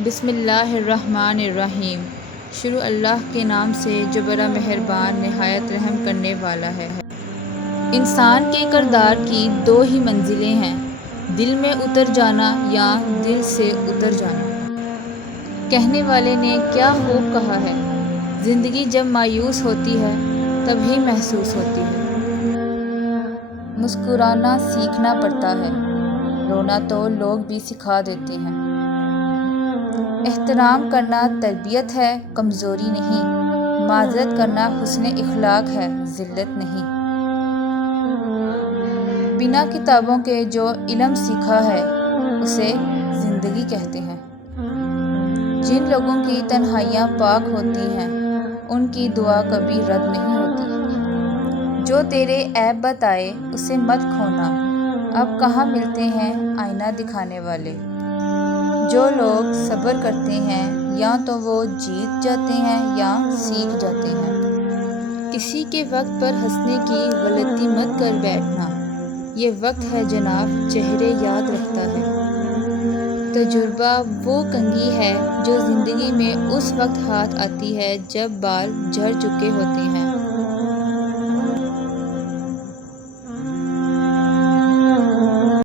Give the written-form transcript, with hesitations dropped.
بسم اللہ الرحمن الرحیم۔ شروع اللہ کے نام سے جو بڑا مہربان نہایت رحم کرنے والا ہے۔ انسان کے کردار کی دو ہی منزلیں ہیں، دل میں اتر جانا یا دل سے اتر جانا۔ کہنے والے نے کیا خوب کہا ہے، زندگی جب مایوس ہوتی ہے تبھی محسوس ہوتی ہے۔ مسکرانا سیکھنا پڑتا ہے، رونا تو لوگ بھی سکھا دیتے ہیں۔ احترام کرنا تربیت ہے، کمزوری نہیں۔ معذرت کرنا حسن اخلاق ہے، ذلت نہیں۔ بنا کتابوں کے جو علم سیکھا ہے اسے زندگی کہتے ہیں۔ جن لوگوں کی تنہائیاں پاک ہوتی ہیں ان کی دعا کبھی رد نہیں ہوتی۔ جو تیرے عیب بتائے اسے مت کھونا، اب کہاں ملتے ہیں آئینہ دکھانے والے۔ جو لوگ صبر کرتے ہیں یا تو وہ جیت جاتے ہیں یا سیکھ جاتے ہیں۔ کسی کے وقت پر ہنسنے کی غلطی مت کر بیٹھنا، یہ وقت ہے جناب چہرے یاد رکھتا ہے۔ تجربہ وہ کنگھی ہے جو زندگی میں اس وقت ہاتھ آتی ہے جب بال جھڑ چکے ہوتے ہیں۔